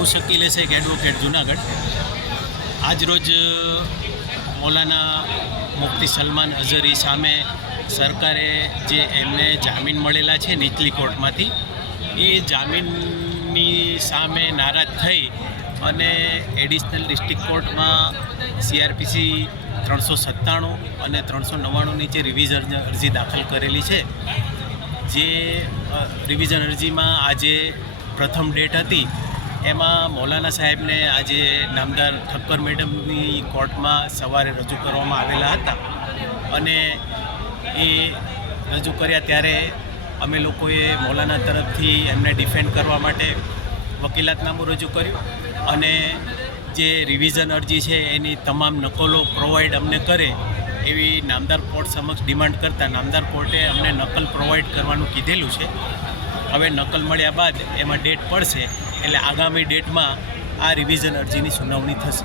હું શકીલ શેખ એડવોકેટ જુનાગઢ આજરોજ મૌલાના મુફ્તી સલમાન અઝહરી સામે સરકારે જે એમને જામીન મળેલા છે નીચલી કોર્ટમાંથી એ જામીનની સામે નારાજ થઈ અને એડિશનલ ડિસ્ટ્રિક્ટ કોર્ટમાં CRPC 397 અને 399ની જે રિવિઝન અરજી દાખલ કરેલી છે, જે રિવિઝન અરજીમાં આજે પ્રથમ ડેટ હતી એમાં મૌલાના સાહેબને આજે નામદાર ઠક્કર મેડમની કોર્ટમાં સવારે રજૂ કરવામાં આવેલા હતા અને એ રજૂ કર્યા ત્યારે અમે લોકોએ મૌલાના તરફથી એમને ડિફેન્ડ કરવા માટે વકીલાતનામું રજૂ કર્યું અને જે રિવિઝન અરજી છે એની તમામ નકલો પ્રોવાઈડ અમને કરે એવી નામદાર કોર્ટ સમક્ષ ડિમાન્ડ કરતાં નામદાર કોર્ટે અમને નકલ પ્રોવાઈડ કરવાનું કીધેલું છે. હવે નકલ મળ્યા બાદ એમાં ડેટ પડશે એટલે આગામી ડેટમાં આ રિવિઝન અરજીની સુનાવણી થશે.